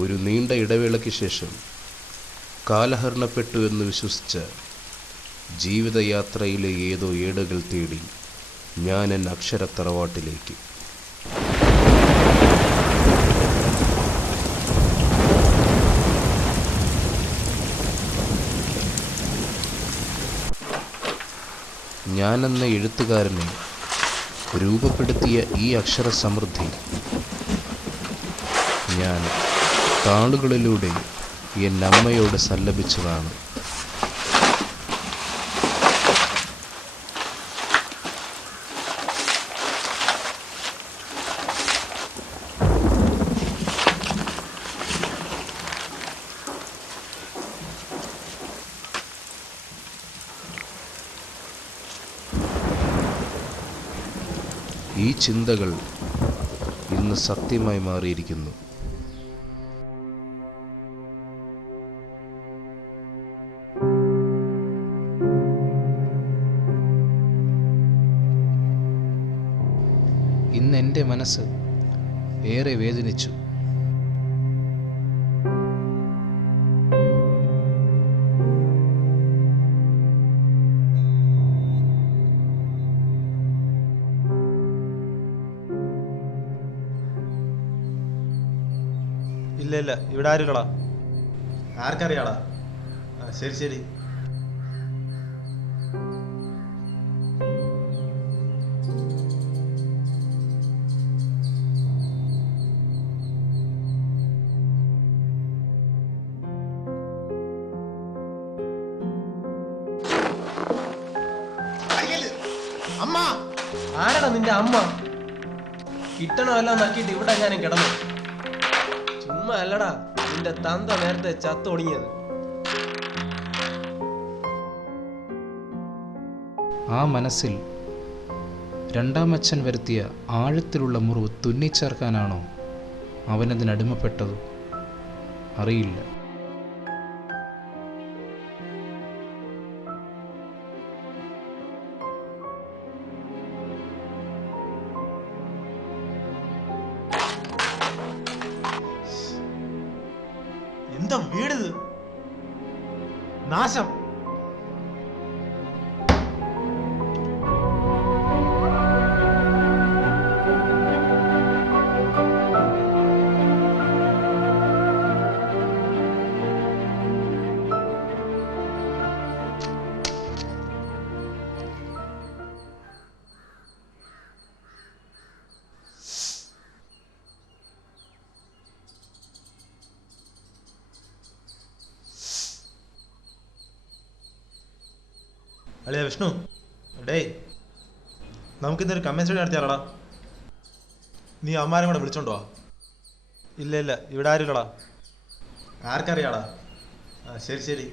ഒരു നീണ്ട ഇടവേളയ്ക്ക് ശേഷം കാലഹരണപ്പെട്ടു എന്ന് വിശ്വസിച്ച ജീവിതയാത്രയിലെ ഏതോ ഏടുകൾ തേടി ഞാൻ എൻ അക്ഷരത്തറവാട്ടിലേക്ക്. ഞാനെന്ന എഴുത്തുകാരനെ രൂപപ്പെടുത്തിയ ഈ അക്ഷര സമൃദ്ധി ഞാൻ താളുകളിലൂടെ എൻ അമ്മയോട് സല്ലപിച്ചതാണ്. ഈ ചിന്തകൾ ഇന്ന് സത്യമായി മാറിയിരിക്കുന്നു. ഇന്ന് എൻ്റെ മനസ്സ് ഏറെ വേദനിച്ചു. ഇല്ല ഇല്ല, ഇവിടെ ആരുല്ലടാ. ആർക്കറിയാടാ? ശരി ശരി. അമ്മ, ആരാടാ നിന്റെ അമ്മ? കിട്ടണോ എല്ലാം നക്കിയിട്ട് ഇവിടെ ഞാൻ കിടന്നു. ചുമ്മാ അല്ലടാ, നിന്റെ തന്ത നേരത്തെ ചത്തൊടുങ്ങിയത്. ആ മനസ്സിൽ രണ്ടാമച്ഛൻ വരുത്തിയ ആഴത്തിലുള്ള മുറിവ് തുന്നിച്ചേർക്കാനാണോ അവനതിനടിമപ്പെട്ടത്? അറിയില്ല. എന്താ വീടിത്? നാശം. അളിയ വിഷ്ണു, ഡേ, നമുക്കിന്നൊരു കമ്മൻ സ്റ്റഡി നടത്തിയാലടാ. നീ അമ്മാരും കൂടെ വിളിച്ചോണ്ടോ? ഇല്ല ഇല്ല, ഇവിടെ ആരുല്ലടാ. ആർക്കറിയാടാ? ശരി ശരി.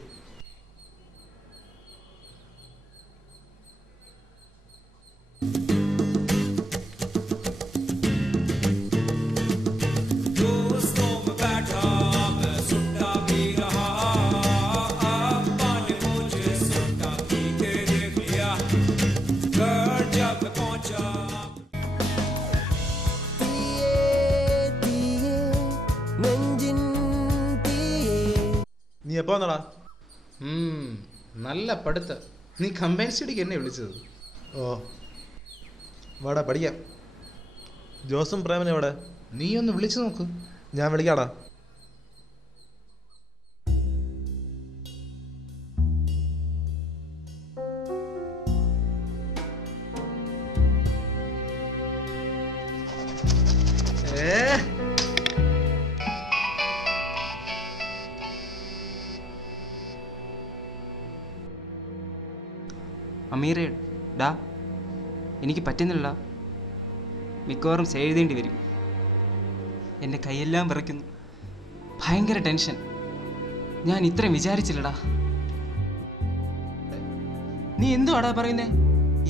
നീ എപ്പോ വന്നടാ? നല്ല പഠിത്തം. നീ കമ്പൈൻ സ്റ്റഡിക്ക് എന്നെ വിളിച്ചത്? ഓ, വാടാ പഠിക്കാം. ജോസും പ്രേമനും എവിടെ? നീ ഒന്ന് വിളിച്ചു നോക്ക്. ഞാൻ വിളിക്കാടാ. അമീറേ ഡാ, എനിക്ക് പറ്റുന്നില്ല. മിക്കവാറും എഴുതേണ്ടി വരും. എൻ്റെ കൈയെല്ലാം വിറയ്ക്കുന്നു. ഭയങ്കര ടെൻഷൻ. ഞാൻ ഇത്രയും വിചാരിച്ചില്ലടാ. നീ എന്തുവാടാ പറയുന്നേ?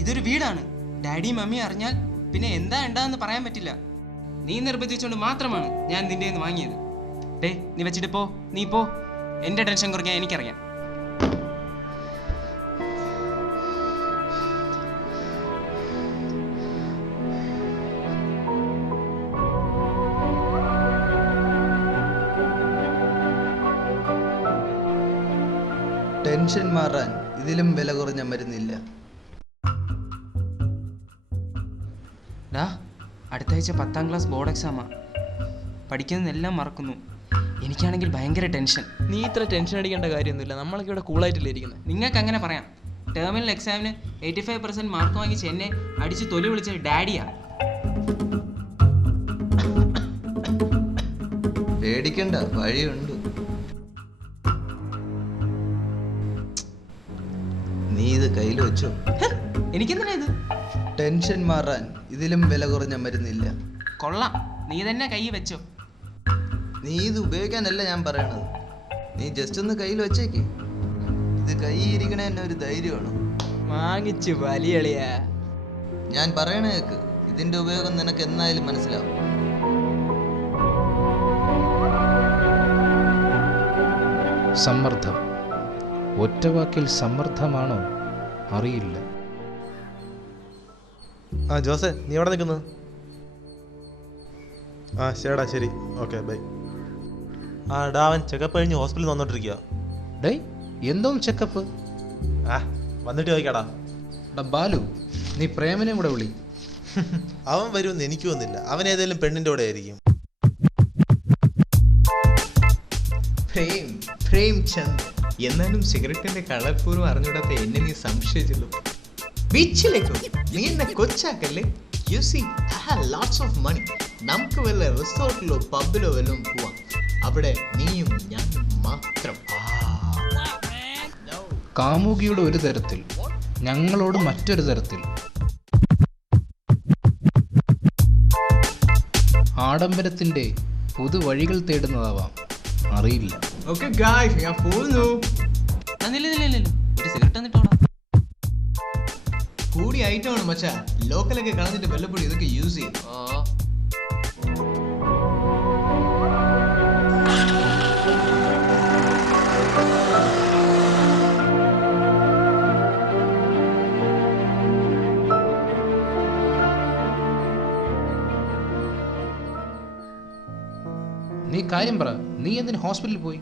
ഇതൊരു വീടാണ്. ഡാഡിയും മമ്മിയും അറിഞ്ഞാൽ പിന്നെ എന്താ ഉണ്ടാന്ന് പറയാൻ പറ്റില്ല. നീ നിർബന്ധിച്ചുകൊണ്ട് മാത്രമാണ് ഞാൻ നിന്റെ നിന്ന് വാങ്ങിയത്. ഡേ, നീ വെച്ചിട്ട് പോ. നീ പോ. എൻ്റെ ടെൻഷൻ കുറയ്ക്കാൻ എനിക്കറിയാം. ടെൻഷൻ മാറാൻ ഇതിലും വില കുറഞ്ഞ മരുന്നില്ല. ഡാ, അടുത്ത ആഴ്ച 10ാം ക്ലാസ് ബോർഡ് എക്സാമാ. പഠിക്കുന്നതെല്ലാം മറക്കുന്നു. എനിക്കാണെങ്കിൽ ഭയങ്കര ടെൻഷൻ. നീ ഇത്ര ടെൻഷൻ അടിക്കേണ്ട കാര്യമൊന്നുമില്ല, നമ്മളൊക്കെ ഇവിടെ കൂളായിട്ടല്ലേ ഇരിക്കുന്നത്. നിങ്ങൾക്ക് അങ്ങനെ പറയാം. ടേമിനൽ എക്സാമിന് 85% മാർക്ക് വാങ്ങിച്ച് എന്നെ അടിച്ച് തൊലി വിളിച്ച ഡാഡിയാ. പേടിക്കണ്ട, വഴിയുണ്ട്. നീ ഇത് കയ്യിൽ വെച്ചോ. എനിക്കെന്തിനാ ഇത്? ടെൻഷൻ മാറാൻ ഇതിലും വില കുറഞ്ഞ മരുന്നില്ല. കൊള്ളാം, നീ തന്നെ കൈ വെച്ചോ. നീ ഇത് ഉപയോഗിക്കാനല്ല ഞാൻ പറയണത്, നീ ജസ്റ്റ് ഒന്ന് കയ്യിൽ വെച്ചേക്ക്. ഇത് കയ്യിൽ ഇരിക്കണ തന്നെ ഒരു ധൈര്യമാണ്. വാങ്ങിച്ച് വലിയളിയാ. ഞാൻ പറയണ കേക്ക്, ഇതിന്റെ ഉപയോഗം നിനക്ക് എന്നായാലും മനസ്സിലാവും. സമ്മർദ്ദം. ഒറ്റവാക്കിൽ സമ്മർദ്ദമാണോ അറിയില്ല. ആ ജോസെ, നീ എവിടെ നിൽക്കുന്നു? ആ ശരിടാ, ശരി, ഓക്കെ ബൈ. ആ ഡാ, അവൻ ചെക്കപ്പ് കഴിഞ്ഞ് ഹോസ്പിറ്റലിൽ വന്നോണ്ടിരിക്കുക. ഡേയ്, എന്തോന്ന് ചെക്കപ്പ്? ആ വന്നിട്ട് ചോദിക്കാടാ. ബാലു, നീ പ്രേമനെ കൂടെ വിളി. അവൻ വരുമെന്ന് എനിക്ക് തോന്നുന്നില്ല. അവൻ ഏതെങ്കിലും പെണ്ണിൻ്റെ കൂടെ ആയിരിക്കും. പ്രേംചന്ദ് എന്നാലും സിഗരറ്റിന്റെ കളർ പൂർവ്വം അറിഞ്ഞൂടാത്ത എന്നെ നീ സംശയിച്ചല്ലോ. ബീച്ചിലേക്കോ? നീ എന്നെ കൊച്ചാക്കല്ലേ? You see I have lots of money. നമുക്ക് വല്ല റിസോർട്ടിലോ പബ്ബിലോ വല്ലതും പോവാം. അവിടെ നീയും ഞാനും മാത്രം. കാമുകിയുടെ ഒരു തരത്തിൽ, ഞങ്ങളോട് മറ്റൊരു തരത്തിൽ. ആഡംബരത്തിന്റെ പുതുവഴികൾ തേടുന്നതാവാം, അറിയില്ല. ഓക്കേ ഗായ്സ്, ഞാൻ പോകുന്നു. ഒരു സിഗരറ്റ് എന്നിട്ടോടാ. കൂടി ഐറ്റമാണ് മച്ചാ. ലോക്കലൊക്കെ കളഞ്ഞിട്ട് വല്ലപ്പോഴും ഇതൊക്കെ യൂസ് ചെയ്യും. നീ കാര്യം പറ, നീ എന്തിന് ഹോസ്പിറ്റലിൽ പോയി?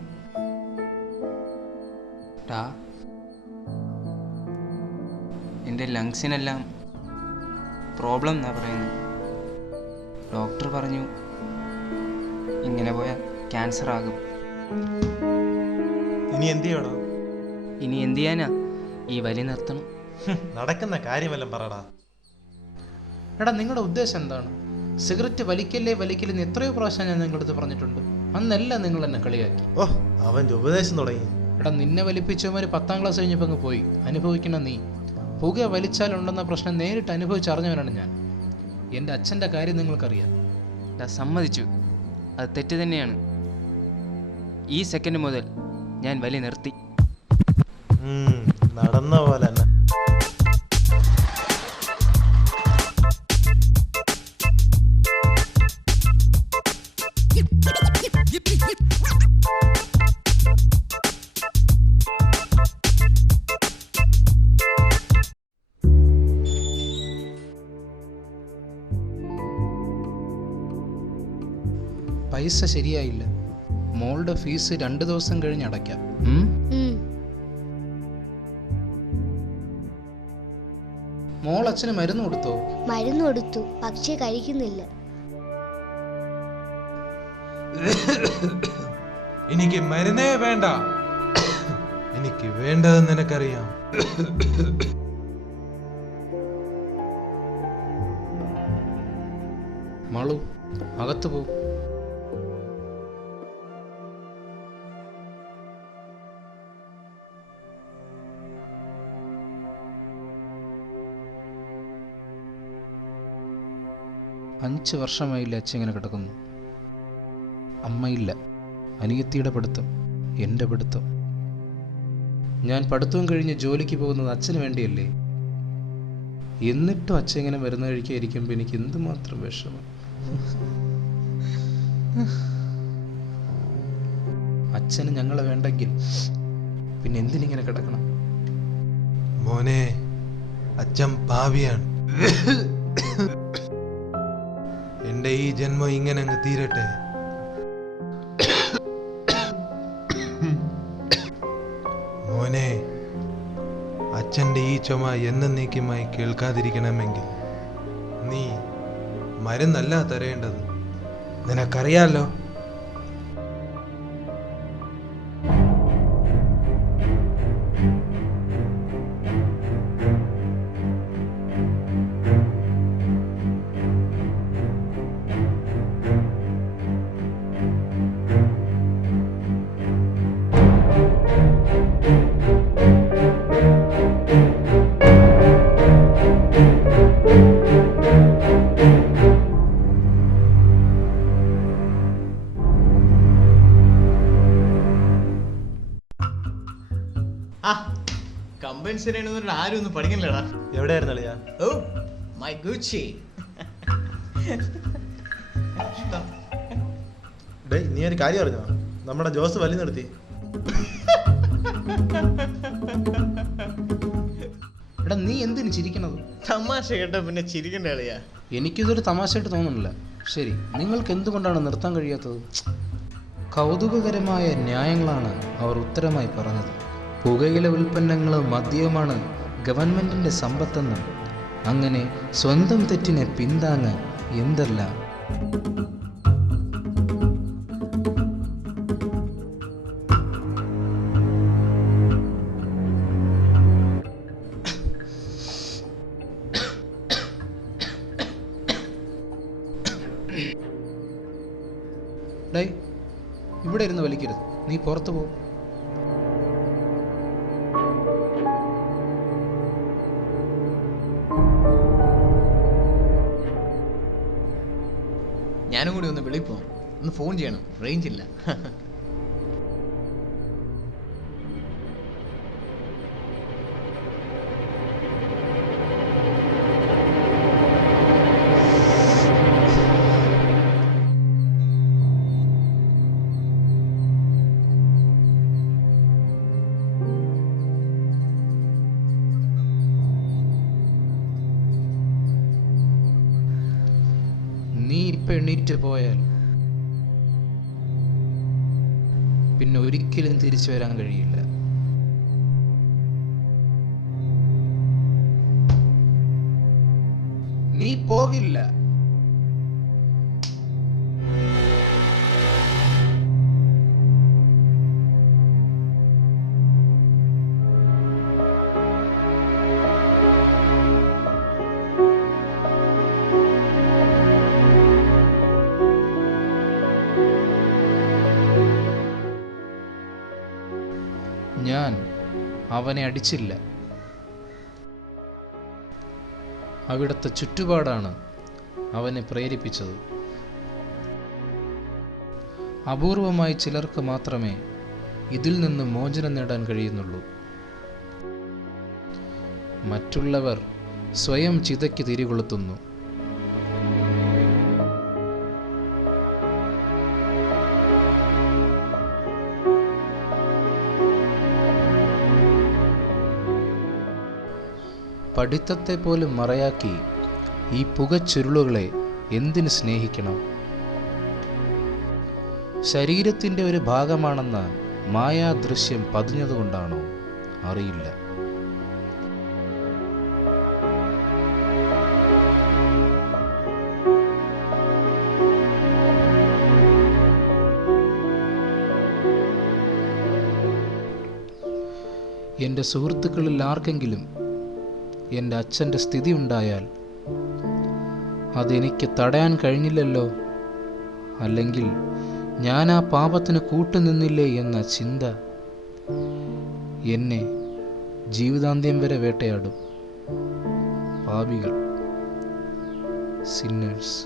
എൻ്റെ ലങ്സിനെല്ലാം പ്രോബ്ലം എന്നാ പറയുന്നത്. ഡോക്ടർ പറഞ്ഞു ഇങ്ങനെ പോയാൽ ക്യാൻസർ ആകും. ഇനി എന്ത് ചെയ്യണം? ഇനി എന്ത് ചെയ്യാനാ, ഈ വലി നിർത്തണം. നടക്കുന്ന കാര്യമെല്ലാം പറയടാ. എടാ, നിങ്ങളുടെ ഉദ്ദേശം എന്താണ്? സിഗരറ്റ് വലിക്കല്ലെന്ന് എത്രയോ പ്രാവശ്യം ഞാൻ നിങ്ങളുടെ അടുത്ത് പറഞ്ഞിട്ടുണ്ട്. അന്നല്ല നിങ്ങൾ എന്നെ കളിയാക്കി. ഓ, അവൻ്റെ ഉപദേശം തുടങ്ങി. എടാ, നിന്നെ വലിപ്പിച്ചവന്മാർ 10ാം ക്ലാസ് കഴിഞ്ഞപ്പോൾ അങ്ങ് പോയി. അനുഭവിക്കണ നീ. പുക വലിച്ചാലുണ്ടെന്ന പ്രശ്നം നേരിട്ട് അനുഭവിച്ചറിഞ്ഞവനാണ് ഞാൻ. എൻ്റെ അച്ഛൻ്റെ കാര്യം നിങ്ങൾക്കറിയാം. സമ്മതിച്ചു, അത് തെറ്റ് തന്നെയാണ്. ഈ സെക്കൻഡ് മുതൽ ഞാൻ വലി നിർത്തി. നടന്ന പോലെ തന്നെ. പൈസ ശരിയായില്ല. മോളുടെ ഫീസ് 2 ദിവസം കഴിഞ്ഞ് അടയ്ക്കാം. മോൾ അച്ഛന് മരുന്ന് കൊടുത്തോ? മരുന്ന് കൊടുത്തു, പക്ഷെ കഴിക്കുന്നില്ല. എനിക്ക് മരുന്നേ വേണ്ട. എനിക്ക് വേണ്ടതെന്ന് നിനക്കറിയാം. മാളു, അകത്ത് പോ. അഞ്ച് വർഷമായില്ല അച്ഛൻ ഇങ്ങനെ കിടക്കുന്നു. അമ്മയില്ല. അനിയത്തിയുടെ പഠിത്തം, എൻ്റെ പഠിത്തം. ഞാൻ പഠിത്തവും കഴിഞ്ഞ് ജോലിക്ക് പോകുന്നത് അച്ഛന് വേണ്ടിയല്ലേ? എന്നിട്ടും അച്ഛൻ ഇങ്ങനെ മരുന്ന് കഴിക്കാതിരിക്കുമ്പോൾ എനിക്ക് എന്തുമാത്രം വിഷമം. അച്ഛന് ഞങ്ങളെ വേണ്ടെങ്കിൽ പിന്നെ എന്തിനിങ്ങനെ കിടക്കണം? മോനെ, അച്ഛൻ പാവിയാണ്. എന്റെ ഈ ജന്മം ഇങ്ങനെ അങ്ങ് തീരട്ടെ. മോനെ, ചുമ എന്നേക്കുമായി കേൾക്കാതിരിക്കണമെങ്കിൽ നീ മരുന്നല്ല തരേണ്ടത്. നിനക്കറിയാലോ. ആ കമ്പൻസറി ആണെന്ന് ആരും ഒന്നും പഠിക്കണില്ലടാ. എവിടെയായിരുന്നു അളിയാ? Oh my Gucci. ഡേയ് നീ ഒരു കാര്യം അറിഞ്ഞോ? നമ്മുടെ ജോസ് വലി നിർത്തി. എടാ നീ എന്തിനു ചിരിക്കണത്? തമാശ കേട്ട പിന്നെ ചിരിക്കണ്ട കളിയാ. എനിക്കിതൊരു തമാശയായിട്ട് തോന്നുന്നില്ല. ശരി, നിങ്ങൾക്ക് എന്തുകൊണ്ടാണ് നിർത്താൻ കഴിയാത്തത്? കൗതുകകരമായ ന്യായങ്ങളാണ് അവർ ഉത്തരമായി പറഞ്ഞത്. പുകയില ഉൽപ്പന്നങ്ങളും മദ്യവുമാണ് ഗവൺമെന്റിന്റെ സമ്പത്തെന്നും അങ്ങനെ സ്വന്തം തെറ്റിനെ പിന്താങ്ങാൻ എന്തെല്ലാം. ഡേ, ഇവിടെ ഇരുന്ന് വലിക്കരുത്. നീ പുറത്തു പോ. ഞാനും കൂടി ഒന്ന് വെളിയിൽ പോകാം. ഒന്ന് ഫോൺ ചെയ്യണം, റേഞ്ച് ഇല്ല. നീ ഇപ്പം എണീറ്റ് പോയാൽ പിന്നെ ഒരിക്കലും തിരിച്ചു വരാൻ കഴിയില്ല. നീ പോകില്ല. ഞാൻ അവനെ അടിച്ചില്ല. അവിടുത്തെ ചുറ്റുപാടാണ് അവനെ പ്രേരിപ്പിച്ചത്. അപൂർവമായി ചിലർക്ക് മാത്രമേ ഇതിൽ നിന്ന് മോചനം നേടാൻ കഴിയുന്നുള്ളൂ. മറ്റുള്ളവർ സ്വയം ചിതയ്ക്ക് തിരികൊളുത്തുന്നു. പഠിത്തത്തെ പോലും മറയാക്കി ഈ പുകച്ചുരുളുകളെ എന്തിനു സ്നേഹിക്കണം? ശരീരത്തിൻ്റെ ഒരു ഭാഗമാണെന്ന മായാദൃശ്യം പതിഞ്ഞതുകൊണ്ടാണോ? അറിയില്ല. എൻ്റെ സുഹൃത്തുക്കളിൽ ആർക്കെങ്കിലും എൻ്റെ അച്ഛൻ്റെ സ്ഥിതി ഉണ്ടായാൽ അതെനിക്ക് തടയാൻ കഴിഞ്ഞില്ലല്ലോ, അല്ലെങ്കിൽ ഞാൻ ആ പാപത്തിന് കൂട്ടുനിന്നില്ലേ എന്ന ചിന്ത എന്നെ ജീവിതാന്ത്യം വരെ വേട്ടയാടും. പാപികൾ, സിന്നേഴ്സ്.